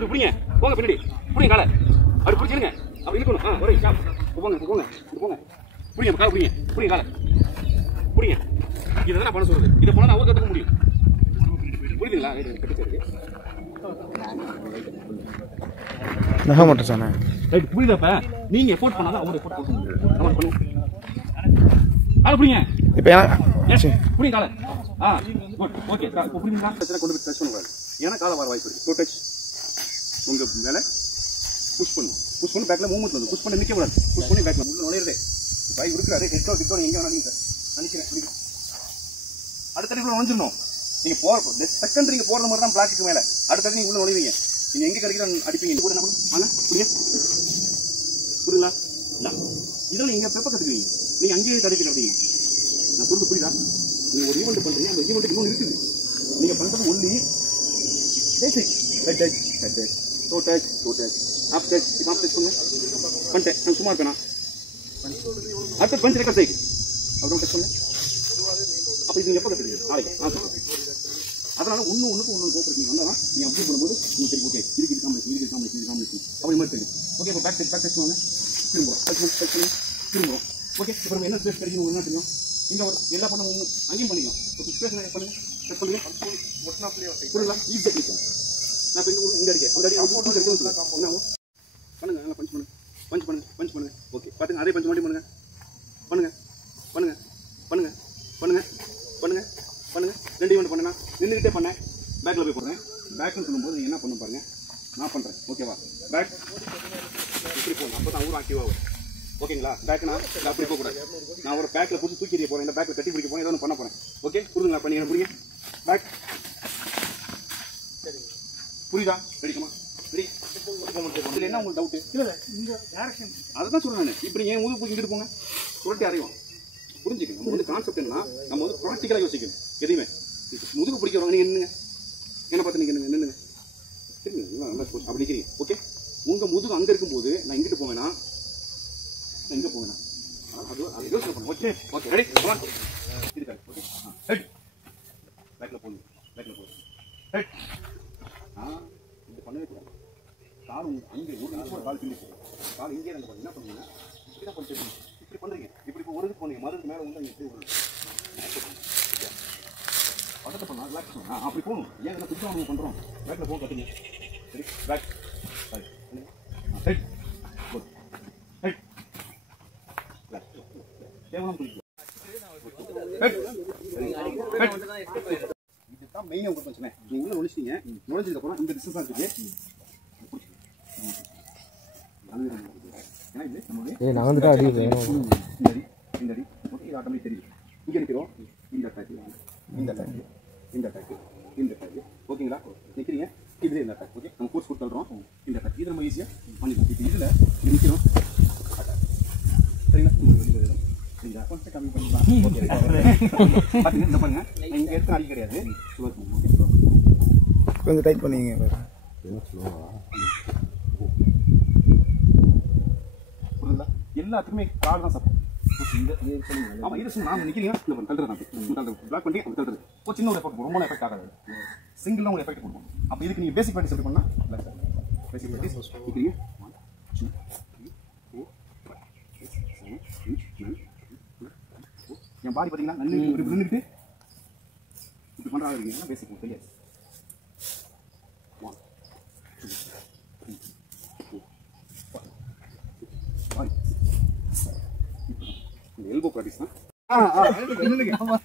அப்படி புடிங்க போங்க பின்னாடி புடிங்க காலை அப்படி புடிச்சிருங்க அப்படி இருக்கணும் ஒரே போங்க போங்க போங்க புடிங்க காலை புடிங்க காலை புடிங்க இதை பண்ண சொல்றது இதை போனா அவர் கற்றுக்க முடியும் புரியுதுங்களா நகை மட்டும் சார் ரைட் புரியுதாப்ப நீங்க எஃபோர்ட் பண்ணாதான் அவர் எஃபோர்ட் போட முடியும் கமெண்ட் பண்ணுங்க காலை புடிங்க இப்போ புரியுங்க காலை குட் ஓகே இப்போ புரியுங்களா கொண்டு போய் டச் பண்ணுவாங்க ஏன்னா காலை வர வாய்ப்பு இருக்கு டச் உங்க மேல புஷ் பண்ணு பேக்ல மூவ்மெண்ட் வந்து புஷ் பண்ணி நிக்க கூடாது புஷ் பண்ணி பேக்ல உள்ள நுழையிறதே பை இருக்குறாரு ஹெட்டோ கிட்டோ எங்க வேணாலும் சார் நினைக்கிறேன் அடுத்த டைம்ல நுழைஞ்சிரணும் நீங்க செகண்ட் நீங்க போறது மாதிரி தான் பிளாக்குக்கு மேல அடுத்த நீங்க உள்ள நுழைவீங்க நீங்க எங்க கிடைக்கிற அடிப்பீங்க கூட நம்ம வாங்க புரியுங்களா இதெல்லாம் நீங்க பெப்ப கத்துக்குவீங்க நீங்க அங்கேயே கிடைக்கிற அப்படிங்க நான் சொல்றது புரியுதா நீங்க ஒரு ஈவெண்ட் பண்றீங்க அந்த ஈவெண்ட் இன்னொன்று இருக்குது நீங்க பண்றது ஒன்லி பேசிக் டச் आप टच आप टच பண்ணுங்க பண்ணிட்டேன் நான் சும்மா இருக்கேனா அடுத்து பஞ்ச் ரெக்க சைடு அப்புறம் டச் பண்ணுங்க அப்ப இது எப்போ கத்துறீங்க நாளைக்கு அதனால ஒண்ணுக்கு கோபப்படுறீங்க வந்தா நீ அப்ளை பண்ணும்போது நீ சரி ஓகே இருக்கு காம்பினேஷன் அப்படி மாதிரி தெரியும் ஓகே இப்போ பேக் டச் பண்ணுங்க திரும்புறோம் டச் பண்ணி திரும்புறோம் ஓகே இப்போ நம்ம என்ன ஸ்பேஸ் கிடைக்கும் என்ன தெரியும் இங்க ஒரு எல்லா பண்ண அங்கேயும் பண்ணிக்கலாம் ஒரு ஸ்பேஸ் பண்ணுங்க டச் பண்ணுங்க புரியுதா ஈஸியா நான் இங்க இருக்கேன் பண்ணுங்க நல்லா பஞ்ச் பண்ணுங்க ஓகே பாத்துங்க அதே பஞ்ச் மட்டும் பண்ணுங்க ரெண்டு ஈவெண்ட் பண்ணேன்னா நின்றுகிட்டே பண்ணேன் பேக்ல போய் போடுறேன் பேக்னு சொல்லும்போது என்ன பண்ண பாருங்க நான் பண்றேன் ஓகேவா பேக் இப்படி போகணும் அப்போ தான் ஊர் ஆக்டிவ் ஆகும் ஓகேங்களா பேக்னா அப்படி போகக்கூடாது நான் ஒரு பேக்ல புடிச்சு தூக்கி போறேன் இந்த பேக்ல கட்டி பிடிக்க போறேன் ஏதோ ஒன்று பண்ண போறேன் ஓகே புரியுதுங்களா பண்ணி புரியுங்க பேக் புரியுதா ரெடிக்குமா இதுல என்ன உங்களுக்கு டவுட் அதான் சொல்றேன் இப்படி ஏன் முதுகு இங்கிட்டு போங்க சுரட்டி அறிவோம் புரிஞ்சுக்கணும் நம்ம வந்து கான்செப்ட் என்னன்னா நம்ம வந்து ப்ராக்டிக்கலா யோசிக்கணும் எதையுமே முதுகு பிடிக்கிறவங்க நீங்க நின்னுங்க என்ன பார்த்து நீங்க நின்னுங்க சரிங்க நல்லா அப்படி நிக்கிறீங்க ஓகே உங்க முதுகு அங்க இருக்கும்போது நான் இங்கிட்டு போவேனா நான் இங்க போவேனா அது யோசனை பண்ணுங்க ஓகே ஓகே ரெடி கமான் இருக்காரு ஓகே ஹெட் பேக்ல போங்க ஹெட் இது பண்ணவே கூடாது கால் அங்கே ஒரு நிமிஷம் கால் பிள்ளை கால் இங்கே என்ன பண்ணுவீங்கன்னா இப்படி தான் இப்படி பண்ணுறீங்க இப்படி இப்போ ஒரு இது பண்ணுங்க மருந்து மேலே வந்து அங்கே எப்படி பக்கத்தை பண்ணலாம் ரிலாக்ஸ் பண்ணலாம் அப்படி போகணும் ஏன் என்ன புதுசாக நம்ம பண்ணுறோம் பேக்கில் போக கற்றுங்க சரி பேக் ஹெட் ஹெட் கேவலம் பிடிக்கும் இதுதான் மெயினாக உங்களுக்கு பிரச்சனை நீங்கள் உள்ள நுழைச்சிட்டீங்க நுழைஞ்சதுக்கப்புறம் இந்த டிஸ்டன்ஸ் தான் இருக்குது நான் வந்துட்டு அடி இந்த அடி ஓகே இது ஆட்டோமேட்டிக் தெரியும் இங்கே நிற்கிறோம் இந்த அட்டாக்கு ஓகேங்களா நிற்கிறீங்க இதுலேயே இந்த அட்டாக் ஓகே நம்ம கோர்ஸ் கொடுத்துட்றோம் இந்த அட்டாக் இது நம்ம ஈஸியாக பண்ணிடலாம் இப்போ இதில் நிற்கிறோம் சரிங்களா சரிங்களா கொஞ்சம் கம்மி பண்ணிக்கலாம் ஓகே பார்த்துங்க இந்த பாருங்க இங்கே எடுத்து அடி கிடையாது கொஞ்சம் டைட் பண்ணிங்க எல்லாத்துக்குமே கால் தான் சப்போர்ட் ஆமாம் இது நான் நிற்கிறீங்க இந்த தள்ளுறது பிளாக் பண்ணி அப்படி தள்ளுறது ஒரு சின்ன ஒரு எஃபெக்ட் ரொம்ப எஃபெக்ட் ஆகாது சிங்கிளாக ஒரு எஃபெக்ட் கொடுக்கும் அப்போ இதுக்கு நீங்கள் பேசிக் ப்ராக்டிஸ் எப்படி பண்ணால் பேசிக் ப்ராக்டிஸ் நிற்கிறீங்க என் பாடி பார்த்தீங்கன்னா நின்றுட்டு இப்படி பண்ணுறாங்க இருக்கீங்கன்னா பேசிக் தெரியாது எல்போ ப்ராக்டிஸ் தான்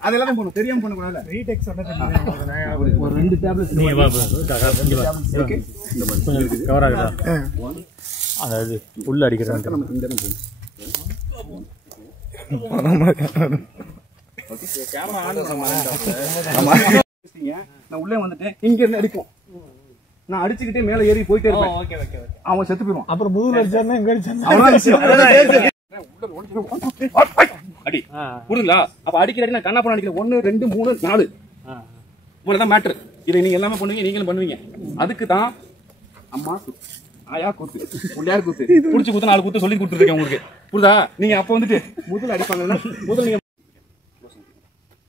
அதெல்லாம் போகணும் தெரியாம பண்ணக்கூடாது ரீடெக்ஸ் ஒரு 2 டேப்லெட்ஸ் ஓகே இந்த மாதிரி கவர் ஆகுதா அதாவது உள்ள அடிக்கிறது நம்ம இந்த இடம் போகும் ஓகே கேமரா ஆன் பண்ண நான் உள்ளே வந்துட்டேன் இங்க இருந்து அடிப்போம் நான் அடிச்சுக்கிட்டே மேல ஏறி போயிட்டே இருப்பேன் ஓகே ஓகே அவன் செத்து போயிடுவான் அப்புறம் முதுகுல அடிச்சானே எங்க அடிச்சானே அடி புரியுங்களா அப்ப அடிக்கிற அடி நான் கண்ணா பண்ண அடிக்கிற 1 2 3 4 இவ்வளவுதான் மேட்டர் இதை நீங்க எல்லாமே பண்ணுவீங்க நீங்களும் பண்ணுவீங்க அதுக்கு தான் அம்மா ஆயா கூத்து புள்ளையார் கூத்து புடிச்சு கூத்து 4 கூத்து சொல்லி கொடுத்துருக்கேன் உங்களுக்கு புரியுதா நீங்க அப்ப வந்துட்டு முதல்ல அடிப்பாங்கன்னா முதல்ல நீங்க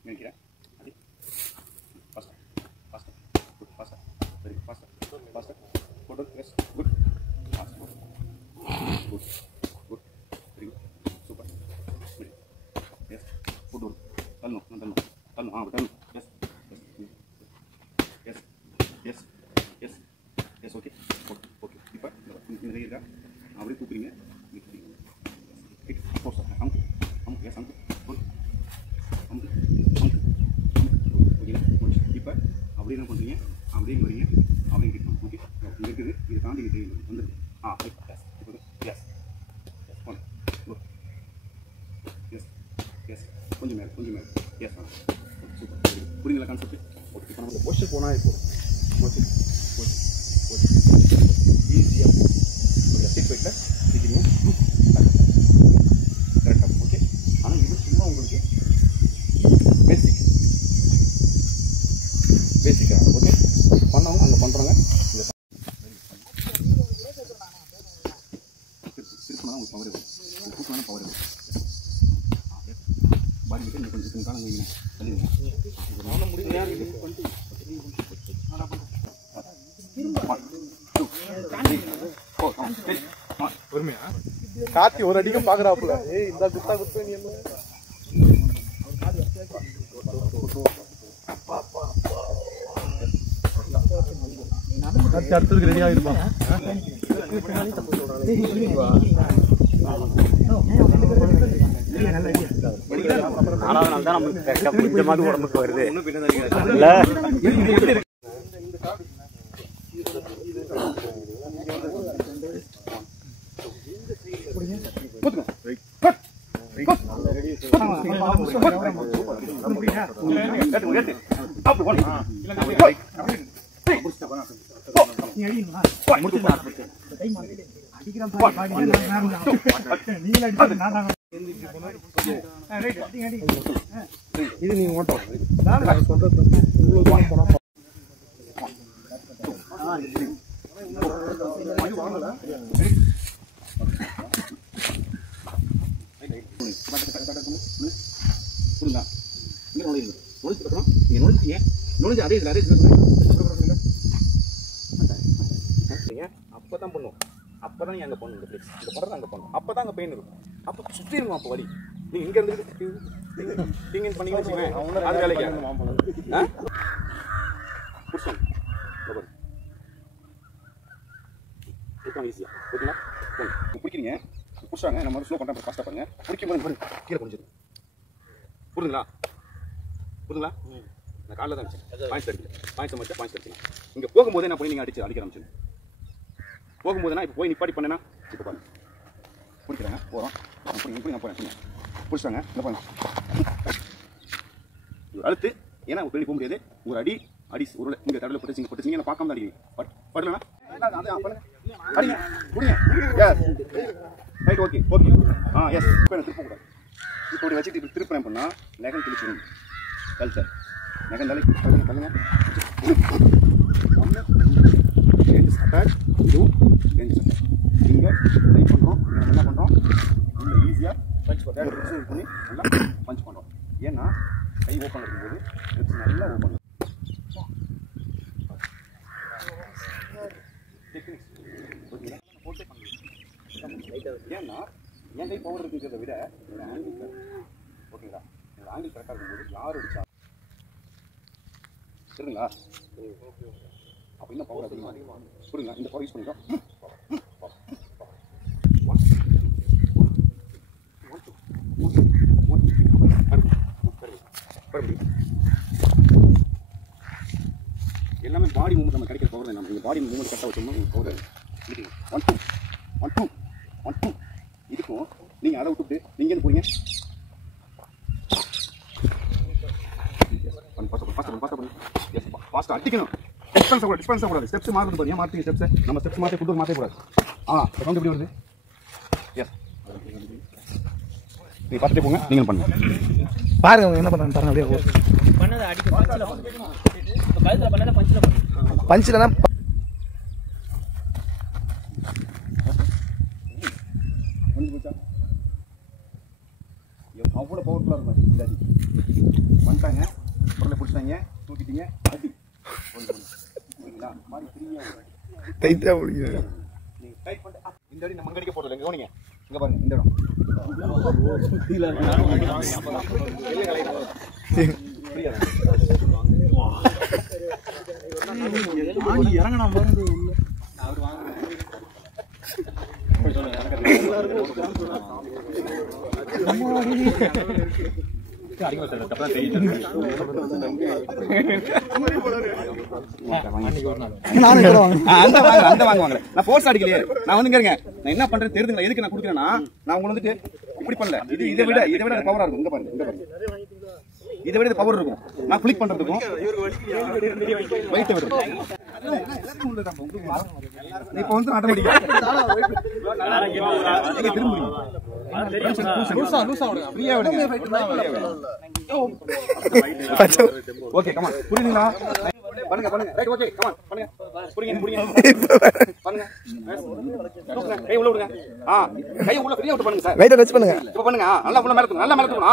நினைக்கிறேன் Order. Yes. Good. Fast. Good. Good. Very good. Super. Good. Yes. Put on. Talno. Talno. Talno. Talno. Yes. Yes. Yes. Yes. Yes. Okay. Okay. Okay. Ipa. Ini lagi dah. Abri kupingnya. Hit. Force. Am. Yes. Am. Good. Am. இப்போ அப்படியே என்ன பண்ணுறீங்க, அப்படியே வரீங்க, அப்படியே கிட்டணும். Okay, இங்கே இருக்குது, இதை தாண்டி இது வந்துடுது. எஸ் இப்போ எஸ் எஸ் போன குட் எஸ் எஸ் கொஞ்சம் மேலே எஸ் சூப்பர். புரியுங்களா கான்செப்ட்? ஓகே, இப்போ நம்ம பொசிஷன் போனால் இப்போ ஓகே ஓகே ஈஸியாக உங்கள் சீட் பெல்ட்டில் சீக்கிரமாக கரெக்டாக. ஓகே, ஆனால் இது சும்மா உங்களுக்கு பேசிக்காக ஓகே பண்ணவங்க அங்கே பண்ணுறாங்க. இதை திருப்பினா உங்களுக்கு பவர் இருக்கும், தூக்கினா பவர் இருக்கும். பாடி கிட்ட நீங்கள் கொஞ்சம் காலம் வைங்க பொறுமையா காத்தி ஒரு அடிக்கும் பாக்குறாப்புல. ஏய் இந்த குத்தா குத்து நீ அடுத்ததுக்கு ரெடியாக இருப்பான். கொஞ்சமாவது உடம்புக்கு வருது. இது நீங்க ஓட்டம் அப்பதான் பண்ணும், அப்பதான் நீங்க அங்க பண்ணும். இந்த பிளேஸ் இந்த படம் அங்க பண்ணும், அப்பதான் அங்க பெயின் இருக்கும். அப்ப சுத்தி இருக்கும். அப்ப வலி நீங்க இங்க இருந்து நீங்க பண்ணீங்கன்னு வச்சுக்கோங்க, அது வேலைக்கு ஈஸியா ஓகேங்களா? பிடிக்கிறீங்க புடிச்சாங்க, நம்ம ஸ்லோ பண்ணுறோம், ஃபாஸ்ட்டாக பண்ணுங்க. பிடிக்கும் போது கீழே கொஞ்சம் புரியுதுங்களா? புரியுதுங்களா? நான் காலைல தான் அடிச்சேன், பாயிண்ட்ஸ் அடிக்கல, பாயிண்ட்ஸ் மட்டும் பாயிண்ட்ஸ் அடிச்சேன். இங்கே போகும்போது என்ன பண்ணி நீங்கள் அடிக்க ஆரம்பிச்சு போகும்போதுனா இப்போ போய் நிப்பாட்டி பண்ணேன்னா இப்போ பாருங்க பிடிக்கிறாங்க, போகிறோம் இப்படி நான் போகிறேன் பிடிச்சாங்க. என்ன பண்ணலாம் அழுத்து, ஏன்னா வெளியே போக முடியாது. ஒரு அடி ஒரு இங்கே தடவை போட்டுச்சிங்க நான் பார்க்காம தான் அடிக்கிறீங்க. படலாம் அடிங்க முடிங்க. Right okay okay yes. இப்போ என்ன திருப்பக்கூடாது. இப்போ இப்படி வச்சுட்டு இப்படி திருப்பேன் பண்ணால் நெகன் கிழிச்சிடும். கல்ச்சர் நெகன் தலை பண்ணுங்க. ரெண்டு சட்டாக் இதுவும் ரெண்டு சட்டாக் இங்கே ட்ரை பண்ணுறோம். நம்ம என்ன பண்ணுறோம், இங்கே ஈஸியாக பஞ்ச் பண்ணி நல்லா பஞ்ச் பண்ணுறோம். ஏன்னா கை ஓப்பன் இருக்கும்போது நல்லா ஓப்பன் ஏன்னா என் கை பவர் இருக்குங்கிறத விட என்னோட ஆங்கிள் ஓகேங்களா, என்னோட ஆங்கிள் கரெக்டாக இருக்கும்போது யார் அடிச்சா சரிங்களா, அப்போ இன்னும் பவர் அதிகமாக புரியுங்களா? இந்த பவர் யூஸ் பண்ணிக்கலாம். எல்லாமே பாடி மூவ்மெண்ட் நம்ம கிடைக்கிற பவர் தான். நம்ம இந்த பாடி மூவ்மெண்ட் கரெக்டாக வச்சோம்னா பவர் 1 2 1 2 இதுக்கும் நீங்கள் அதை விட்டுட்டு நீங்கள் என்ன போறீங்க, ஃபாஸ்ட்டாக அடிக்கணும். டிஸ்பென்ஸ் கூடாது. ஸ்டெப்ஸ் மாறுறது பாருங்க, மாற்றி ஸ்டெப்ஸ் நம்ம ஸ்டெப்ஸ் மாற்றி ஃபுட்டு மாற்றக்கூடாது. சவுண்ட் எப்படி வருது? எஸ் நீங்கள் பார்த்துட்டே போங்க, நீங்கள் பண்ணுங்க. பாருங்க என்ன பண்ணுறாங்க பாருங்க. அப்படியே பண்ணது அடிக்க பஞ்சில் பண்ணதை பஞ்சில் தான் அவ்வளோ பவர்ஃபுல்லாக இருக்கும். இந்த அடி பண்ணிட்டாங்க, பொருளை பிடிச்சாங்க, தூக்கிட்டீங்க, அடி ஓகேங்களா? மாதிரி ஃப்ரீயாக டைட்டா பிடிக்குது. டைட் பண்ணிட்டு இந்த அடி நம்ம அடிக்க போறதில்ல. இங்க கவனிங்க. இங்க பாருங்க இந்த இடம். இறங்கனா மருந்து உள்ள அவர் வாங்குறாரு. என்ன பண்றேன் தெரியுதுங்களா? எதுக்கு நான் குடுக்கிறேன்னா, நான் உங்களுக்கு வந்துட்டு இப்படி பண்ணல. இதை விட பவரா இருக்கும். இங்க பாருங்க, இதை விட பவர் இருக்கும். நான் கிளிக் பண்றதுக்கும் வெயிட் விடுறேன். இப்போ வந்து ஆட்டோமேட்டிக்கா ஓகே கமான் புரியுதுங்களா? பண்ணுங்க பண்ணுங்க ரைட் ஓகே கமான் பண்ணுங்க புரியுங்க புரியுங்க பண்ணுங்க கை உள்ள விடுங்க கை உள்ள ஃப்ரீயா விட்டு பண்ணுங்க சார் ரைட்டா டச் பண்ணுங்க இப்ப பண்ணுங்க நல்லா உள்ள மேல தூக்குங்க நல்லா மேல தூக்குங்க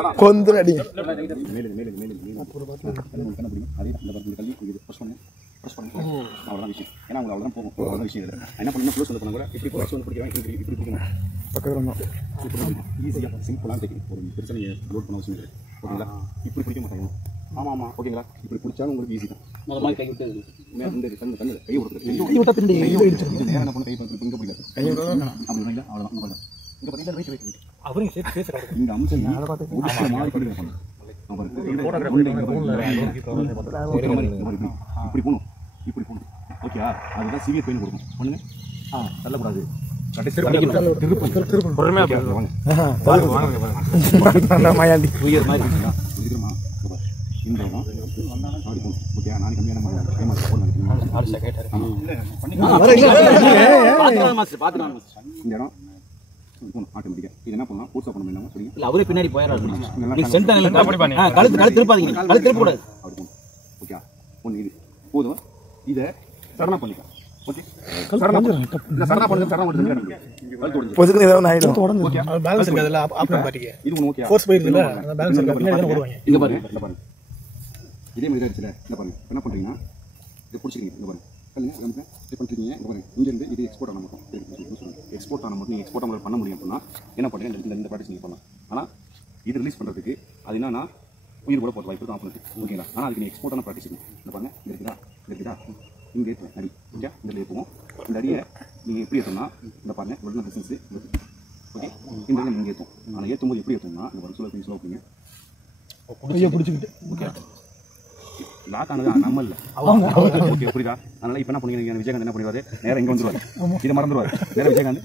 அதான் கொந்து அடி மேல அதே அந்த கல்லி இது பிரஸ் பண்ணுங்க அவ்வளவுதான் விஷயம். ஏன்னா அவங்க அவ்வளவுதான் போகும். அவ்வளவுதான் விஷயம். என்ன பண்ணணும் க்ளோஸ் வந்து பண்ண கூட இப்படி க்ளோஸ் வந்து பிடிக்கிறேன் இப்படி பிடிக்கணும் பக்கத்துல ஈஸியா சிம்பிளா டெக்னிக் ஒரு பிரச்சனை லோட் பண்ண அவசியம் இல்லை. ஓகேங்களா? இப்படி பிடிக்க மாட்டாங்க. ஆமா ஆமா ஓகேங்களா? இப்படி பிடிச்சாலும் உங்களுக்கு ஈஸி தான். முதல்ல கை விட்டு இந்த தண்ணி கை விடுறது நேரம் என்ன பண்ண கை பார்த்து இங்க பிடிக்காது கை விடுறது அப்படி இல்லை அவ்வளவுதான் இங்க பாத்தீங்கன்னா ரைட் ரைட் அவரும் சேர்த்து பேசுறாரு. இந்த அம்சம் மாதிரி பண்ணுங்க இப்படி போகணும் இப்படி போகணும். ஓகே அதுதான் சிவியர் பெயின் கொடுக்கும். பண்ணுங்க தள்ளக்கூடாது. அவரே பின்னாடி போயிடாரு. கழுத்து திருப்பாதீங்க. கழுத்து திருப்ப கூடாது. ஓகே ஒண்ணு இது போதும். இதை சடனா பண்ணிக்கலாம். ஓகே சடனா பண்ணுங்க. சடனா பண்ணுங்க. பொசுக்கு ஏதாவது ஆயிடும். ஓகே பேலன்ஸ் இருக்கதுல ஆப்ஷன் பாத்தீங்க. இது ஒண்ணு ஓகே. ஃபோர்ஸ் போயிருதுல அந்த பேலன்ஸ் இருக்க பின்னாடி தான் ஓடுவாங்க. இங்க பாருங்க. இங்க பாருங்க. இதே மாதிரி இருந்துச்சுல. இங்க பாருங்க. என்ன பண்றீங்கன்னா இத புடிச்சிருக்கீங்க. இங்க பாருங்க. கல்லுங்க வந்து இது பண்ணிட்டீங்க. இங்க பாருங்க. இங்க இருந்து இது எக்ஸ்போர்ட் ஆன மட்டும் எக்ஸ்போர்ட் ஆன மட்டும் நீங்க எக்ஸ்போர்ட் பண்ண முடியும் அப்படின்னா என்ன பண்றீங்க? இந்த ப்ராக்டிஸ் நீங்க பண்ணலாம். ஆனா இது ரிலீஸ் பண்றதுக்கு அது என்னன்னா உயிர் கூட போற வாய்ப்பு ஆஃப் இருக்கு. ஓகேங்களா? ஆனா அதுக்கு நீ எக்ஸ்போர்ட் ஆன ப்ராக்டிஸ் இருக்கு. இந்த பாருங்க இருக்குதா இங்க ஏத்து அடி. ஓகே இந்த ஏத்துவோம். இந்த அடியை நீங்க எப்படி ஏத்தணும்னா இந்த பாருங்க ஒரிஜினல் டிஸ்டன்ஸ் ஓகே இந்த நீங்க ஏத்தும். ஆனா ஏத்தும் போது எப்படி ஏத்தும்னா இந்த ஒரு சொல்ல சொல்லுவீங்க கையை பிடிச்சிக்கிட்டு ஓகே லாக் ஆனது நம்ம இல்ல ஓகே புரியுதா? அதனால இப்ப என்ன பண்ணீங்க? விஜயகாந்த் என்ன பண்ணுவாரு? நேரம் இங்க வந்துருவாரு. இதை மறந்துடுவாரு. நேரம் விஜயகாந்த்